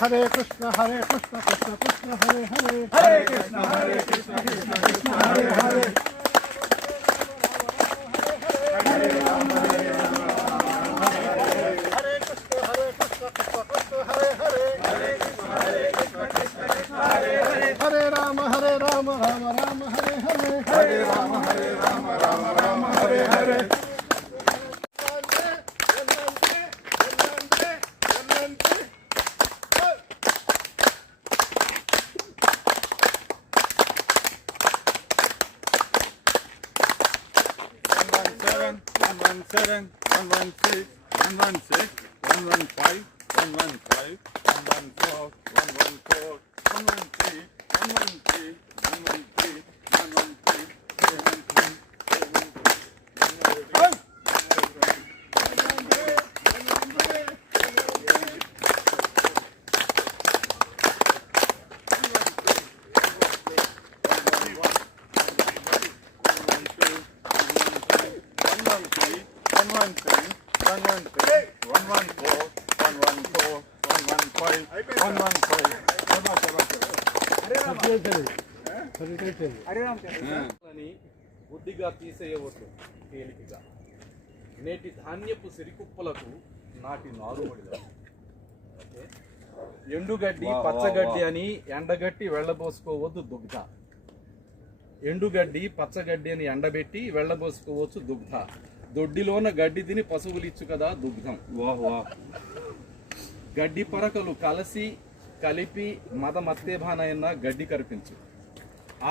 हरे कृष्ण कृष्ण कृष्ण हरे हरे, हरे कृष्ण कृष्ण कृष्ण हरे हरे, हरे राम हरे राम हरे कृष्ण कृष्ण कृष्ण हरे हरे, हरे कृष्ण कृष्ण कृष्ण हरे हरे, हरे राम राम राम हरे हरे, हरे Ram Ram Ram Hare Hare. Seven, 116, 116, 115, 115, 114, 114, 113, 113, 113, 113, బుద్ధిగా తీసేయవద్దు తేలికగా నేటి ధాన్యపు సిరికుప్పలకు నాటి నారుమడిగా. ఎండుగడ్డి పచ్చగడ్డి అని ఎండగట్టి వెళ్ళబోసుకోవద్దు దుగ్ధ. ఎండుగడ్డి పచ్చగడ్డి అని ఎండబెట్టి వెళ్ళబోసుకోవచ్చు దుగ్ధ. దొడ్డిలోన గడ్డి తిని పశువులిచ్చు కదా దుగ్ధం. గడ్డి పరకలు కలిపి మతమత్తేభానైన గడ్డి కరిపించు.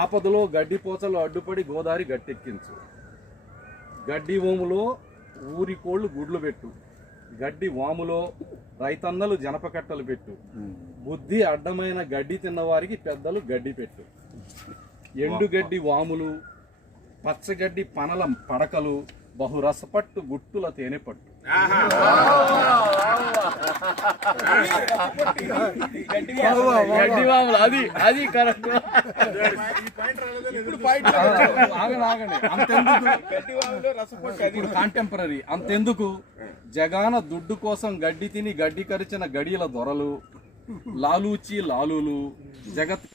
ఆపదలో గడ్డి పోచలు అడ్డుపడి గోదారి గట్టెక్కించు. గడ్డి ఓములో ఊరి కోళ్లు గుడ్లు పెట్టు. గడ్డి వాములో రైతన్నలు జనపకట్టలు పెట్టు. బుద్ధి అడ్డమైన గడ్డి తిన్నవారికి పెద్దలు గడ్డి పెట్టు. ఎండుగడ్డి వాములు, పచ్చగడ్డి పనల పడకలు, బహురసపట్టు గుట్టుల తేనె పట్టు. గడ్డి వాములు అది కరెక్ట్. ఇప్పుడు కాంటెంపరీ అంతెందుకు, జగాన దుడ్డు కోసం గడ్డి తిని గడ్డి కరిచిన గడియల దొరలు, లాలూచి లాలులు, జగత్